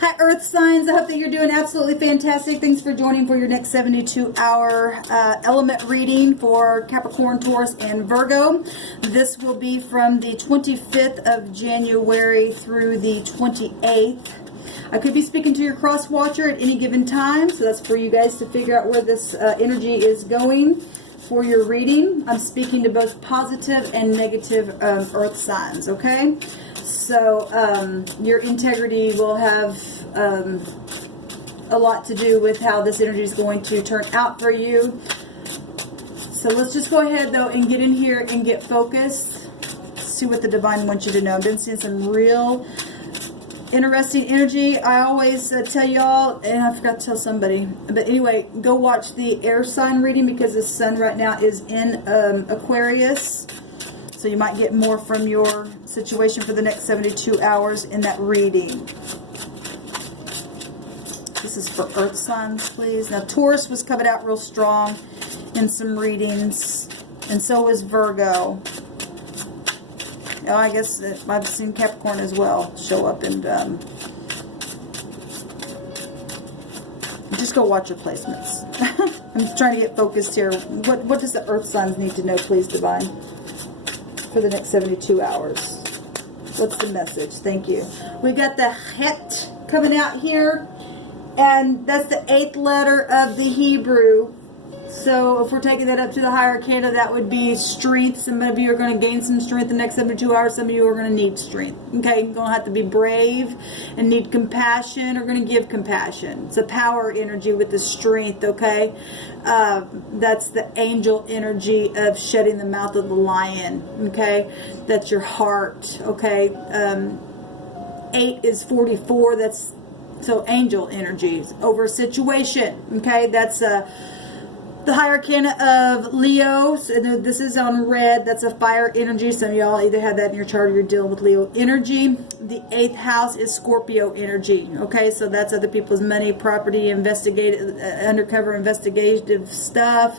Hi, Earth signs. I hope that you're doing absolutely fantastic. Thanks for joining for your next 72-hour element reading for Capricorn, Taurus, and Virgo. This will be from the 25th of January through the 28th. I could be speaking to your cross watcher at any given time, so that's for you guys to figure out where this energy is going for your reading. I'm speaking to both positive and negative Earth signs, okay? So your integrity will have a lot to do with how this energy is going to turn out for you. So let's just go ahead though and get in here and get focused. See what the divine wants you to know. I've been seeing some real interesting energy. I always tell y'all, and I forgot to tell somebody, but anyway, go watch the air sign reading because the sun right now is in Aquarius. So you might get more from your situation for the next 72 hours in that reading. This is for Earth signs, please. Now, Taurus was coming out real strong in some readings, and so was Virgo. Oh, I guess I've seen Capricorn as well show up, and just go watch your placements. I'm just trying to get focused here. What does the Earth signs need to know, please, divine, for the next 72 hours? What's the message? Thank you. We got the Het coming out here, and that's the 8th letter of the Hebrew. So if we're taking that up to the higher arcana, that would be strength. Some of you are going to gain some strength in the next 72 hours. Some of you are going to need strength. Okay, you're going to have to be brave and need compassion, or going to give compassion. It's a power energy with the strength, okay? That's the angel energy of shutting the mouth of the lion, okay? That's your heart, okay? 8 is 44. That's so angel energies over a situation, okay? That's the higher arcana of Leo. So this is on red. That's a fire energy. Some of y'all either have that in your chart or you're dealing with Leo energy. The 8th house is Scorpio energy. Okay, so that's other people's money, property, undercover investigative stuff.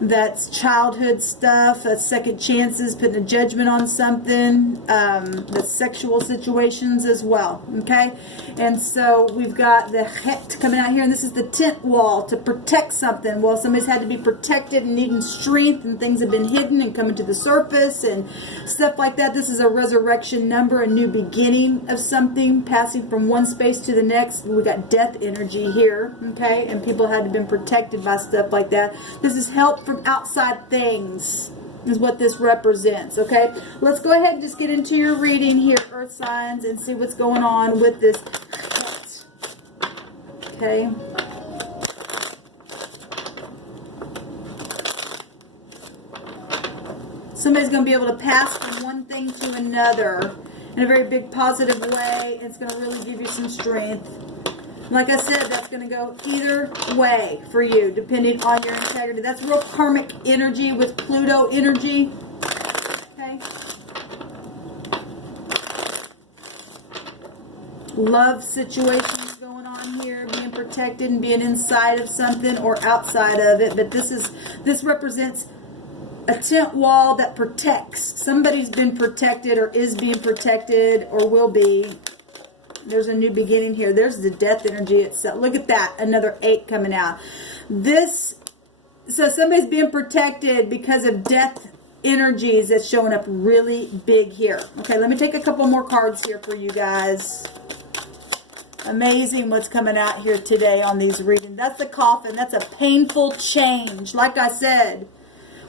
That's childhood stuff. That's second chances, putting a judgment on something. That's sexual situations as well. Okay, and so we've got the Het coming out here, and this is the tent wall to protect something. Well, somebody's had to be protected and needing strength, and things have been hidden and coming to the surface and stuff like that. This is a resurrection number, a new beginning of something, passing from one space to the next. We got death energy here, okay, and people had to been protected by stuff like that. This is help from outside things is what this represents, okay? Let's go ahead and just get into your reading here, Earth signs, and see what's going on with this, okay? Somebody's going to be able to pass from one thing to another in a very big positive way. It's going to really give you some strength. Like I said, that's going to go either way for you, depending on your integrity. That's real karmic energy with Pluto energy. Okay. Love situations going on here, being protected and being inside of something or outside of it. But this represents a tent wall that protects. Somebody's been protected or is being protected or will be. There's a new beginning here. There's the death energy itself. Look at that. Another 8 coming out. So somebody's being protected because of death energies that's showing up really big here. Okay, let me take a couple more cards here for you guys. Amazing what's coming out here today on these readings. That's the coffin. That's a painful change. Like I said,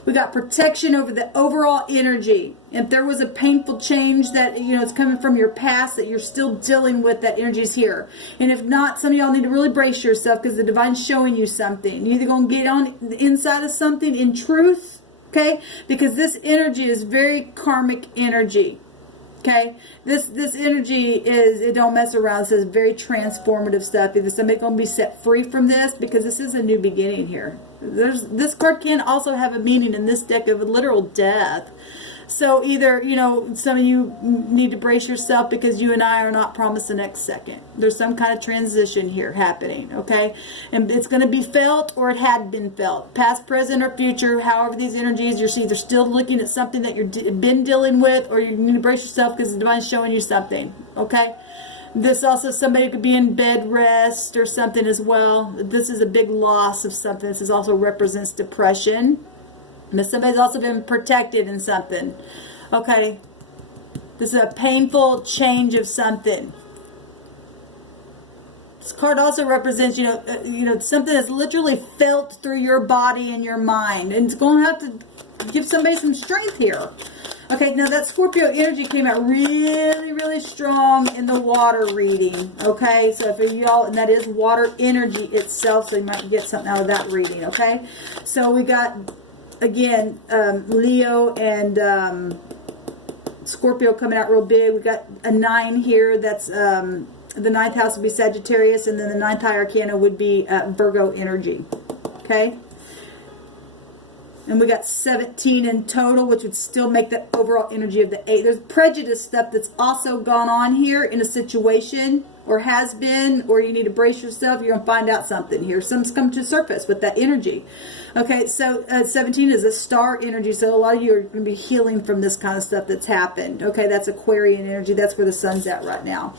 we got protection over the overall energy. If there was a painful change that, you know, it's coming from your past that you're still dealing with, that energy is here. And if not, some of y'all need to really brace yourself because the divine's showing you something. You're either going to get on the inside of something in truth, okay? Because this energy is very karmic energy. Okay, this energy is, it don't mess around. It says very transformative stuff. Either somebody's going to be set free from this because this is a new beginning here. This card can also have a meaning in this deck of literal death. So either, you know, some of you need to brace yourself because you and I are not promised the next second. There's some kind of transition here happening, okay? And it's going to be felt or it had been felt. Past, present, or future, however these energies, you're either still looking at something that you've been dealing with or you need to brace yourself because the divine's showing you something, okay? This also, somebody could be in bed rest or something as well. This is a big loss of something. This is also represents depression. And somebody's also been protected in something. Okay. This is a painful change of something. This card also represents, you know, something that's literally felt through your body and your mind. And it's going to have to give somebody some strength here. Okay, now that Scorpio energy came out really, really strong in the water reading. Okay, so for y'all, and that is water energy itself, so you might get something out of that reading. Okay, so we got, again, Leo and Scorpio coming out real big. We got a 9 here. That's the 9th house would be Sagittarius, and then the 9th high arcana would be Virgo energy. Okay. And we got 17 in total, which would still make the overall energy of the 8. There's prejudice stuff that's also gone on here in a situation, or has been, or you need to brace yourself. You're going to find out something here. Something's come to the surface with that energy. Okay, so 17 is a star energy, so a lot of you are going to be healing from this kind of stuff that's happened. Okay, that's Aquarian energy. That's where the sun's at right now.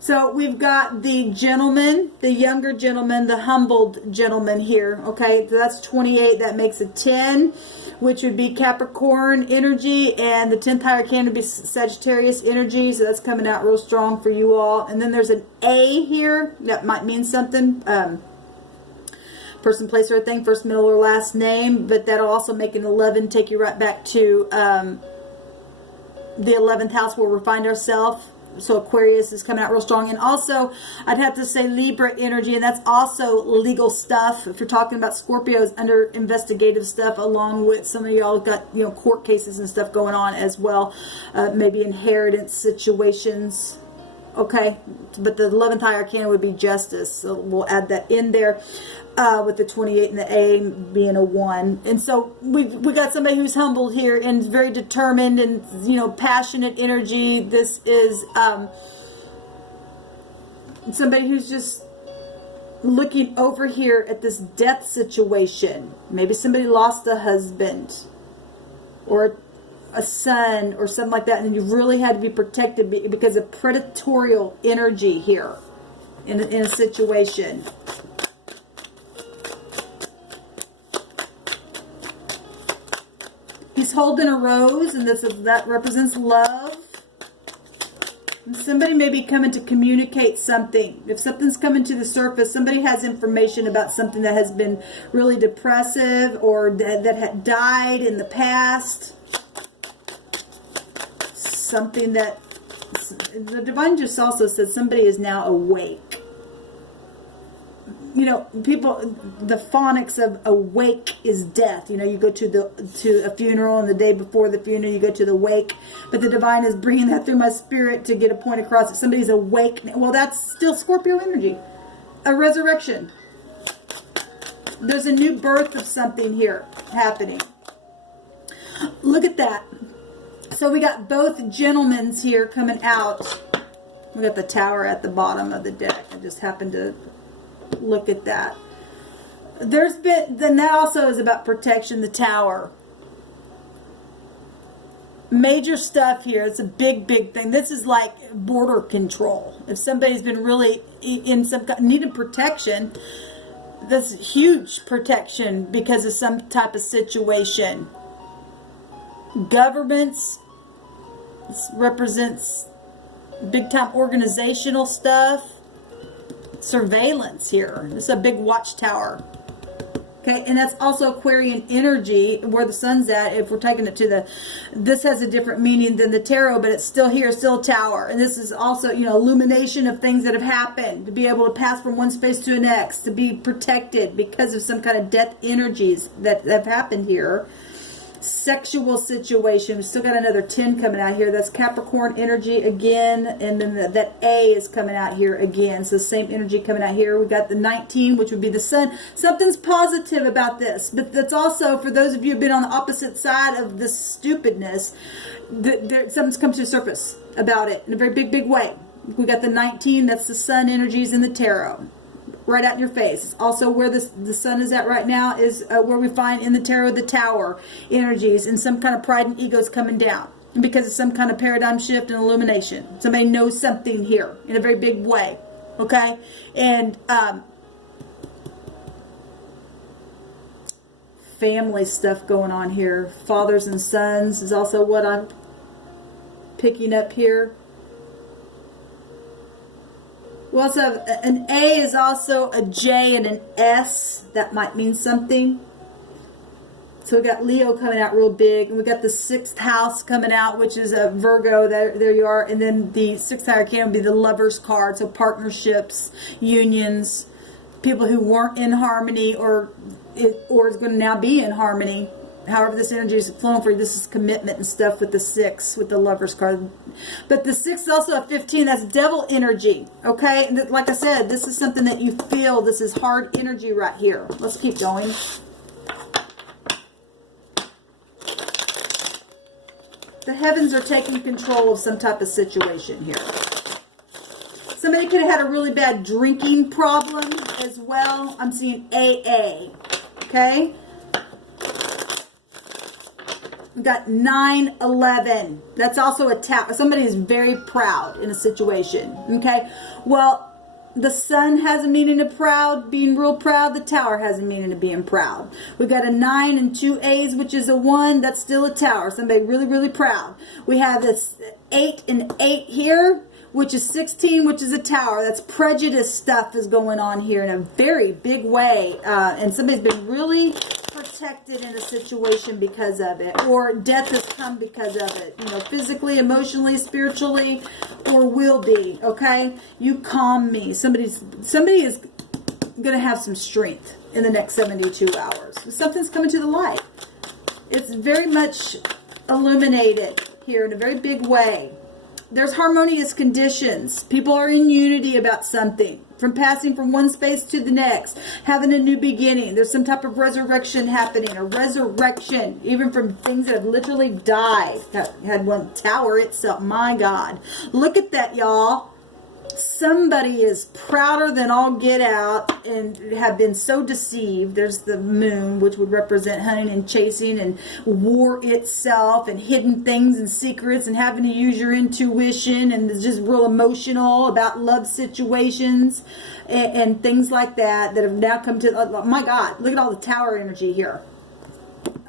So we've got the gentleman, the younger gentleman, the humbled gentleman here. Okay, so that's 28. That makes a 10, which would be Capricorn energy, and the 10th higher arcana would be Sagittarius energy. So that's coming out real strong for you all. And then there's an A here. That might mean something. Person, place, or thing, first, middle, or last name. But that'll also make an 11, take you right back to the 11th house where we find ourselves. So Aquarius is coming out real strong. And also, I'd have to say Libra energy, and that's also legal stuff. If you're talking about Scorpios, under investigative stuff, along with some of y'all got, you know, court cases and stuff going on as well. Maybe inheritance situations. Okay, but the 11th high arcana would be justice. So we'll add that in there. With the 28 and the A being a 1. And so we got somebody who's humbled here and very determined and, you know, passionate energy. This is somebody who's just looking over here at this death situation. Maybe somebody lost a husband or a son or something like that, and you really had to be protected because of predatorial energy here in a situation. He's holding a rose, and that represents love. And somebody may be coming to communicate something. If something's coming to the surface, somebody has information about something that has been really depressive or that had died in the past. Something that the divine just also said somebody is now awake. You know, people, the phonics of awake is death. You know, you go to a funeral, and the day before the funeral, you go to the wake. But the divine is bringing that through my spirit to get a point across that somebody's awake. Well, that's still Scorpio energy. A resurrection. There's a new birth of something here happening. Look at that. So we got both gentlemen's here coming out. We got the Tower at the bottom of the deck. I just happened to look at that. There's been, then that also is about protection, the Tower. Major stuff here. It's a big, big thing. This is like border control. If somebody's been really in some needed protection, that's huge protection because of some type of situation. Governments, this represents big time organizational stuff. Surveillance here. This is a big watchtower. Okay, and that's also Aquarian energy where the sun's at. If we're taking it to this has a different meaning than the tarot, but it's still here, still a tower. And this is also, you know, illumination of things that have happened, to be able to pass from one space to the next, to be protected because of some kind of death energies that have happened here. Sexual situation. We still got another 10 coming out here. That's Capricorn energy again, and then that A is coming out here again. So same energy coming out here. We got the 19, which would be the sun. Something's positive about this, but that's also for those of you who've been on the opposite side of this stupidness. Something's come to the surface about it in a very big, big way. We got the 19. That's the sun energies in the tarot. Right out in your face. It's also where the sun is at right now is where we find in the tarot the Tower energies and some kind of pride and egos coming down. because of some kind of paradigm shift and illumination. Somebody knows something here in a very big way. Okay? And family stuff going on here. Fathers and sons is also what I'm picking up here. We also have an A is also a J and an S. That might mean something. So we got Leo coming out real big. And we got the 6th house coming out, which is a Virgo. There you are. And then the 6th arcane would be the Lover's card. So partnerships, unions, people who weren't in harmony or is going to now be in harmony. However this energy is flowing for you, this is commitment and stuff with the 6, with the Lover's card. But the 6 is also a 15. That's devil energy. Okay? And like I said, this is something that you feel. This is hard energy right here. Let's keep going. The heavens are taking control of some type of situation here. Somebody could have had a really bad drinking problem as well. I'm seeing AA. Okay? We've got 9-11. That's also a tower. Somebody is very proud in a situation. Okay? Well, the sun has a meaning of proud, being real proud. The tower has a meaning of being proud. We got a 9 and 2 A's, which is a 1. That's still a tower. Somebody really, really proud. We have this 8 and 8 here, which is 16, which is a tower. That's prejudice stuff is going on here in a very big way. And somebody's been really protected in a situation because of it. Or death has come because of it. You know, physically, emotionally, spiritually, or will be. Okay? You calm me. Somebody is going to have some strength in the next 72 hours. Something's coming to the light. It's very much illuminated here in a very big way. There's harmonious conditions. People are in unity about something. From passing from one space to the next. Having a new beginning. There's some type of resurrection happening. A resurrection. Even from things that have literally died. Had one tower itself. My God. Look at that, y'all. Somebody is prouder than all get out and have been so deceived. There's the moon, which would represent hunting and chasing and war itself and hidden things and secrets and having to use your intuition and just real emotional about love situations and things like that have now come to, oh my God, look at all the tower energy here.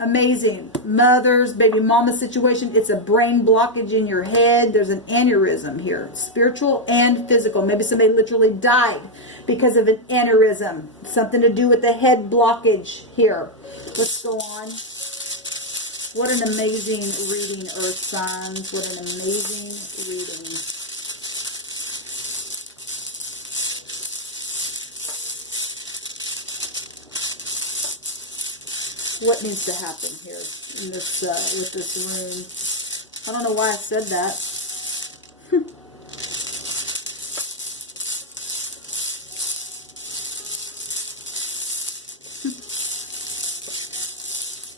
Amazing. Mothers, baby mama situation. It's a brain blockage in your head. There's an aneurysm here. Spiritual and physical. Maybe somebody literally died because of an aneurysm. Something to do with the head blockage here. Let's go on. What an amazing reading, Earth signs. What an amazing reading. What needs to happen here in this with this rune? I don't know why I said that.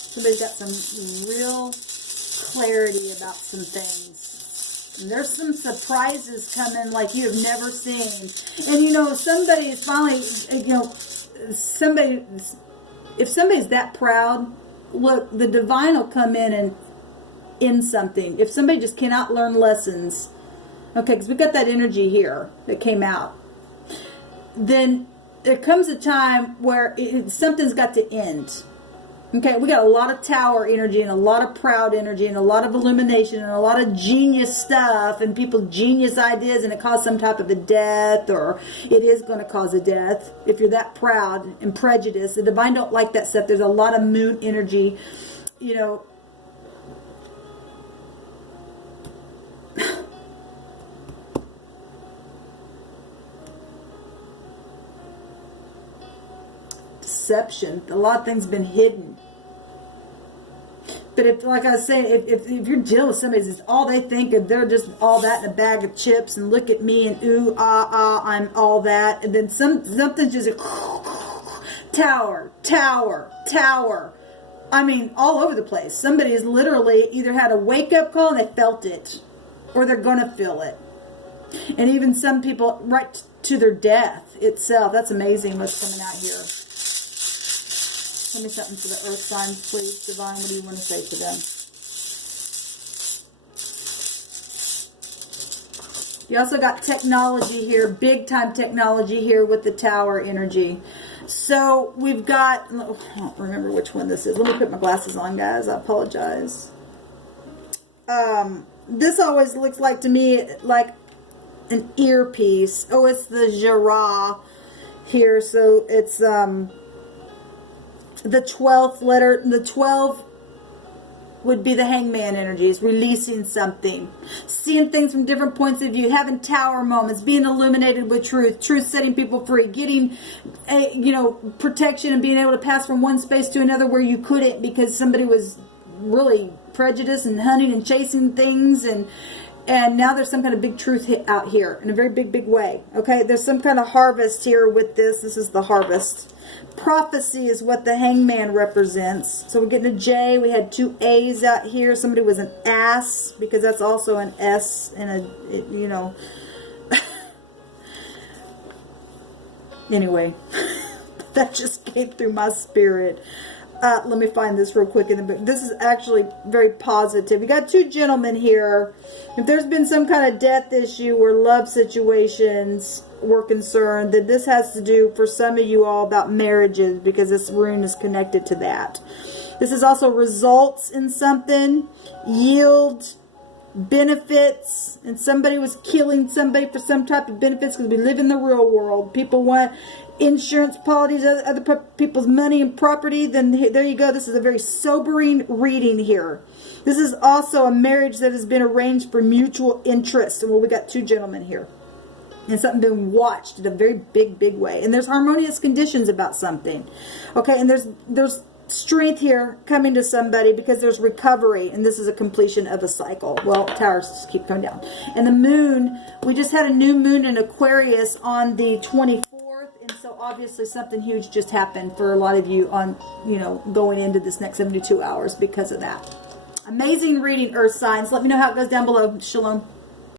Somebody's got some real clarity about some things. And there's some surprises coming like you have never seen. And you know, somebody is finally, you know, somebody... If somebody's that proud, look, the divine will come in and in something. If somebody just cannot learn lessons, okay, because we got that energy here that came out, then there comes a time where something's got to end. Okay, we got a lot of tower energy and a lot of proud energy and a lot of illumination and a lot of genius stuff and people's genius ideas, and it caused some type of a death, or it is going to cause a death if you're that proud and prejudiced. The divine don't like that stuff. There's a lot of moon energy, you know. Deception. A lot of things have been hidden. But if, like I was saying, if you're dealing with somebody that's all they think of, they're just all that in a bag of chips and look at me and ooh, I'm all that. And then something's just tower. I mean, all over the place. Somebody has literally either had a wake-up call and they felt it, or they're going to feel it. And even some people right to their death itself. That's amazing what's coming out here. Tell me something for the earth signs, please. Divine, what do you want to say to them? You also got technology here, big time technology here with the Tower energy. So we've got, I don't remember which one this is. Let me put my glasses on, guys. I apologize. This always looks like to me like an earpiece. Oh, it's the ShAhH here. So it's the 12th letter. The 12 would be the Hangman energies, releasing something, seeing things from different points of view, having Tower moments, being illuminated with truth setting people free, getting protection and being able to pass from one space to another where you couldn't because somebody was really prejudiced and hunting and chasing things, and now there's some kind of big truth out here in a very big way. Okay, there's some kind of harvest here with this. This is the harvest. Prophecy is what the Hangman represents. So we're getting a J. We had 2 A's out here. Somebody was an ass, because that's also an S and a, Anyway, that just came through my spirit. Let me find this real quick in the book. This is actually very positive. You got 2 gentlemen here. If there's been some kind of death issue or love situations were concerned, then this has to do for some of you all about marriages, because this rune is connected to that. This is also results in something, yield, benefits, and somebody was killing somebody for some type of benefits, because we live in the real world. People want insurance policies, other people's money and property. Then there you go. This is a very sobering reading here. This is also a marriage that has been arranged for mutual interest. And well, we got 2 gentlemen here. And something been watched in a very big way. And there's harmonious conditions about something. Okay, and there's strength here coming to somebody because there's recovery, and this is a completion of a cycle. Well, towers just keep going down. And the moon, we just had a new moon in Aquarius on the 24th, and so obviously something huge just happened for a lot of you on, going into this next 72 hours because of that. Amazing reading, Earth signs. Let me know how it goes down below. Shalom.